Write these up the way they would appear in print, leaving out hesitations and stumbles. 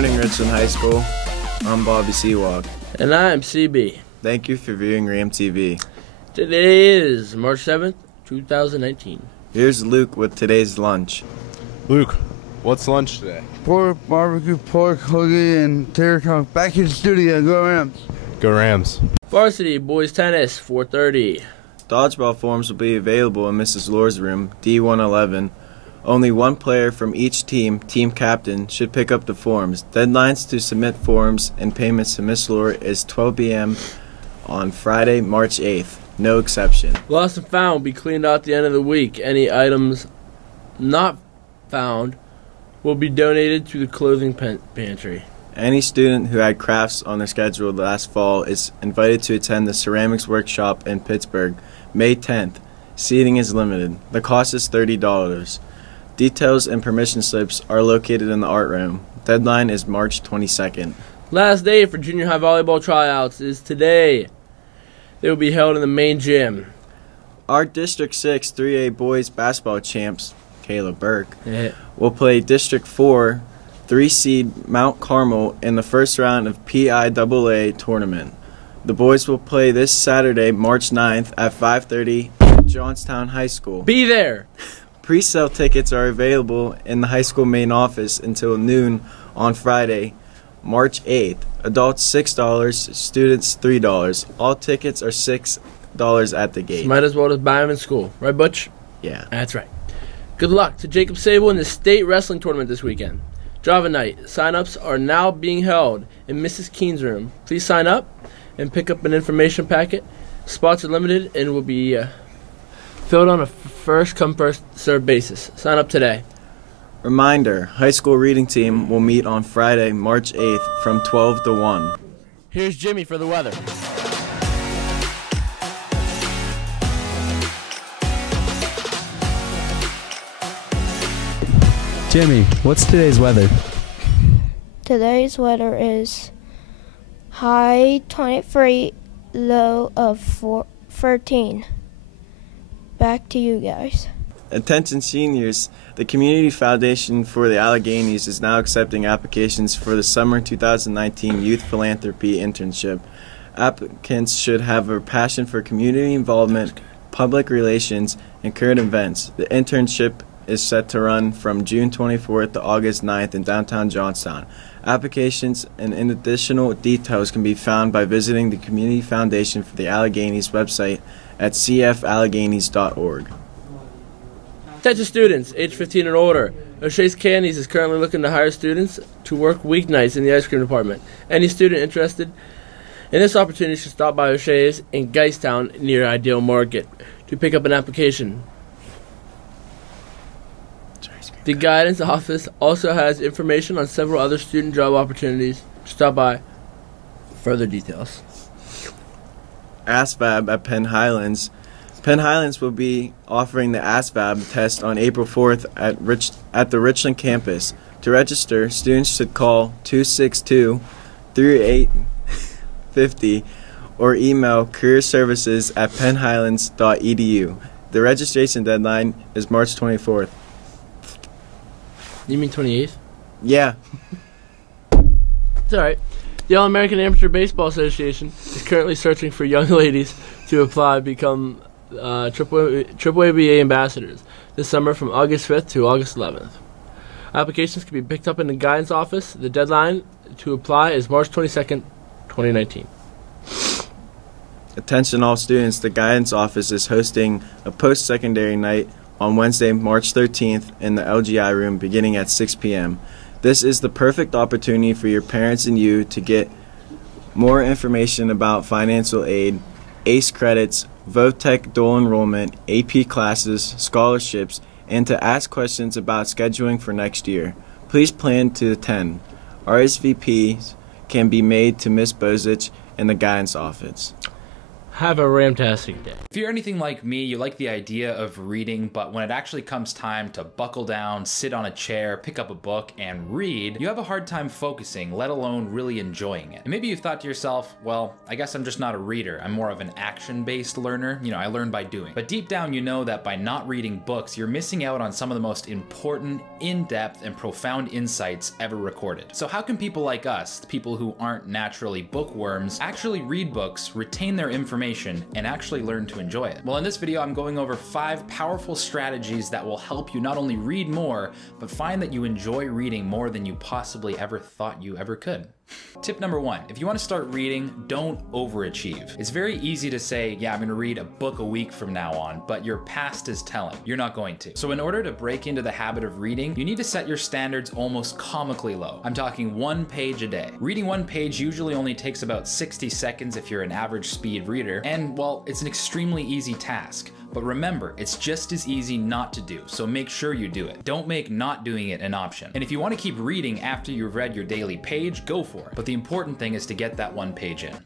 morning, Richland High School. I'm Bobby Seawalk. And I'm CB. Thank you for viewing Ramtv. Today is March 7th, 2019. Here's Luke with today's lunch. Luke, what's lunch today? Pork, barbecue, pork, hoagie, and tater tot. Back in the studio. Go Rams. Go Rams. Varsity boys tennis, 4:30. Dodgeball forms will be available in Mrs. Lore's room, D111. Only one player from each team captain, should pick up the forms. Deadlines to submit forms and payments to Miss Lore is 12 p.m. on Friday, March 8th. No exception. Lost and found will be cleaned out at the end of the week. Any items not found will be donated to the clothing pantry. Any student who had crafts on their schedule last fall is invited to attend the ceramics workshop in Pittsburgh, May 10th. Seating is limited. The cost is $30. Details and permission slips are located in the art room. Deadline is March 22nd. Last day for junior high volleyball tryouts is today. They will be held in the main gym. Our District 6 3A boys basketball champs, Kayla Burke, will play District 4 3-seed Mount Carmel in the first round of PIAA tournament. The boys will play this Saturday, March 9th at 5:30 at Johnstown High School. Be there! Pre-sale tickets are available in the high school main office until noon on Friday, March 8th. Adults $6, students $3. All tickets are $6 at the gate. So might as well just buy them in school. Right, Butch? Yeah. That's right. Good luck to Jacob Sable in the state wrestling tournament this weekend. Java Night. Sign-ups are now being held in Mrs. Keene's room. Please sign up and pick up an information packet. Spots are limited and will be filled on a first-come, first-served basis. Sign up today. Reminder, high school reading team will meet on Friday, March 8th from 12 to 1. Here's Jimmy for the weather. Jimmy, what's today's weather? Today's weather is high 23, low of 13. Back to you guys. Attention seniors, the Community Foundation for the Alleghenies is now accepting applications for the Summer 2019 Youth Philanthropy Internship. Applicants should have a passion for community involvement, public relations, and current events. The internship is set to run from June 24th to August 9th in downtown Johnstown. Applications and additional details can be found by visiting the Community Foundation for the Alleghenies website at cfalleghenies.org. Attention students, age 15 and older. O'Shea's Candies is currently looking to hire students to work weeknights in the ice cream department. Any student interested in this opportunity should stop by O'Shea's in Geisttown near Ideal Market to pick up an application. The guidance office also has information on several other student job opportunities. Stop by for further details. ASVAB at Penn Highlands. Penn Highlands will be offering the ASVAB test on April 4th at the Richland campus. To register, students should call 262-3850 or email careerservices@pennhighlands.edu. The registration deadline is March 24th. You mean 28th? Yeah. It's alright. The All-American Amateur Baseball Association is currently searching for young ladies to apply to become AAA ambassadors this summer from August 5th to August 11th. Applications can be picked up in the guidance office. The deadline to apply is March 22nd, 2019. Attention all students, the guidance office is hosting a post-secondary night on Wednesday, March 13th in the LGI room beginning at 6 p.m. This is the perfect opportunity for your parents and you to get more information about financial aid, ACE credits, VOTEC dual enrollment, AP classes, scholarships, and to ask questions about scheduling for next year. Please plan to attend. RSVPs can be made to Ms. Bozich in the guidance office. Have a ramtastic day. If you're anything like me, you like the idea of reading, but when it actually comes time to buckle down, sit on a chair, pick up a book, and read, you have a hard time focusing, let alone really enjoying it. And maybe you've thought to yourself, well, I guess I'm just not a reader. I'm more of an action-based learner. You know, I learn by doing. But deep down, you know that by not reading books, you're missing out on some of the most important, in-depth, and profound insights ever recorded. So how can people like us, people who aren't naturally bookworms, actually read books, retain their information, and actually learn to enjoy it? Well, in this video, I'm going over 5 powerful strategies that will help you not only read more, but find that you enjoy reading more than you possibly ever thought you ever could. Tip number 1, if you want to start reading, don't overachieve. It's very easy to say, yeah, I'm going to read a book a week from now on, but your past is telling you're not going to. So in order to break into the habit of reading, you need to set your standards almost comically low. I'm talking 1 page a day. Reading 1 page usually only takes about 60 seconds if you're an average speed reader, and well, it's an extremely easy task. But remember, it's just as easy not to do, so make sure you do it. Don't make not doing it an option. And if you want to keep reading after you've read your daily page, go for it. But the important thing is to get that 1 page in.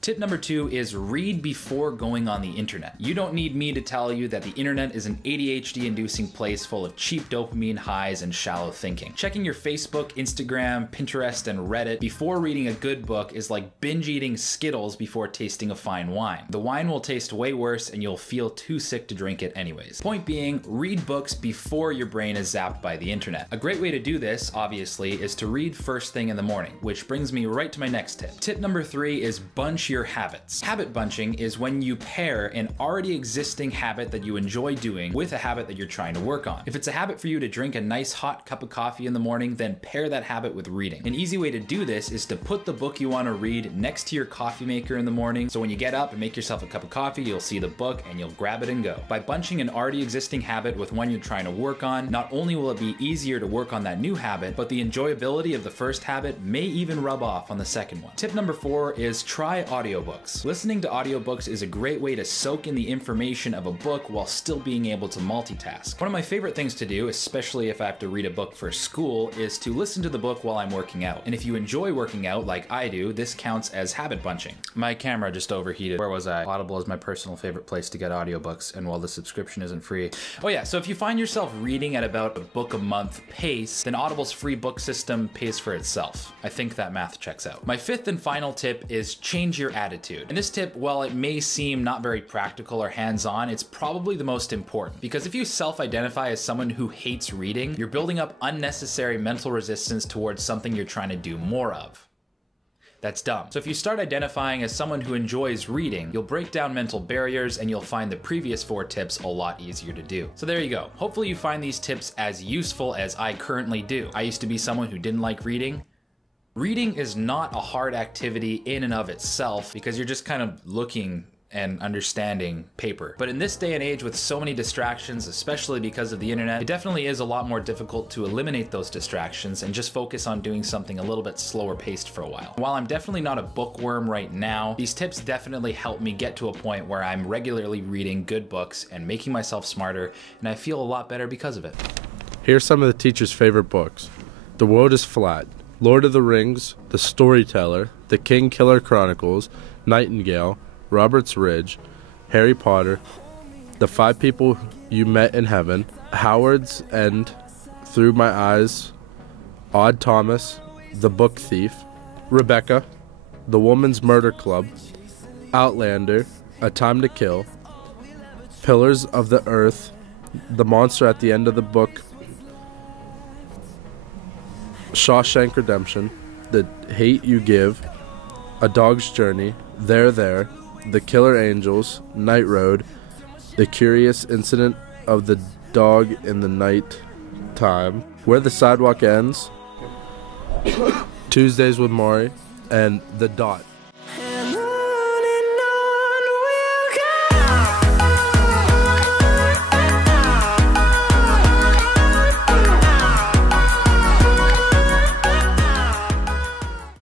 Tip number 2 is read before going on the internet. You don't need me to tell you that the internet is an ADHD-inducing place full of cheap dopamine highs and shallow thinking. Checking your Facebook, Instagram, Pinterest, and Reddit before reading a good book is like binge eating Skittles before tasting a fine wine. The wine will taste way worse and you'll feel too sick to drink it anyways. Point being, read books before your brain is zapped by the internet. A great way to do this, obviously, is to read first thing in the morning, which brings me right to my next tip. Tip number 3 is bunch your habits. Habit bunching is when you pair an already existing habit that you enjoy doing with a habit that you're trying to work on. If it's a habit for you to drink a nice hot cup of coffee in the morning, then pair that habit with reading. An easy way to do this is to put the book you want to read next to your coffee maker in the morning, so when you get up and make yourself a cup of coffee, you'll see the book and you'll grab it and go. By bunching an already existing habit with one you're trying to work on, not only will it be easier to work on that new habit, but the enjoyability of the first habit may even rub off on the second one. Tip number 4 is try audiobooks. Listening to audiobooks is a great way to soak in the information of a book while still being able to multitask. One of my favorite things to do, especially if I have to read a book for school, is to listen to the book while I'm working out. And if you enjoy working out like I do, this counts as habit bunching. My camera just overheated. Where was I? Audible is my personal favorite place to get audiobooks, and while the subscription isn't free. Oh yeah, so if you find yourself reading at about a book a month pace, then Audible's free book system pays for itself. I think that math checks out. My 5th and final tip is change your attitude. And this tip, while it may seem not very practical or hands-on, it's probably the most important. Because if you self-identify as someone who hates reading, you're building up unnecessary mental resistance towards something you're trying to do more of. That's dumb. So if you start identifying as someone who enjoys reading, you'll break down mental barriers and you'll find the previous 4 tips a lot easier to do. So there you go. Hopefully you find these tips as useful as I currently do. I used to be someone who didn't like reading. Reading is not a hard activity in and of itself because you're just kind of looking and understanding paper. But in this day and age with so many distractions, especially because of the internet, it definitely is a lot more difficult to eliminate those distractions and just focus on doing something a little bit slower paced for a while. While I'm definitely not a bookworm right now, these tips definitely help me get to a point where I'm regularly reading good books and making myself smarter, and I feel a lot better because of it. Here's some of the teacher's favorite books. The World is Flat, Lord of the Rings, The Storyteller, The King Killer Chronicles, Nightingale, Robert's Ridge, Harry Potter, The 5 People You Met in Heaven, Howard's End, Through My Eyes, Odd Thomas, The Book Thief, Rebecca, The Woman's Murder Club, Outlander, A Time to Kill, Pillars of the Earth, The Monster at the End of the Book, Shawshank Redemption, The Hate You Give, A Dog's Journey, There, The Killer Angels, Night Road, The Curious Incident of the Dog in the Night Time, Where the Sidewalk Ends, Tuesdays with Maury, and The Dot.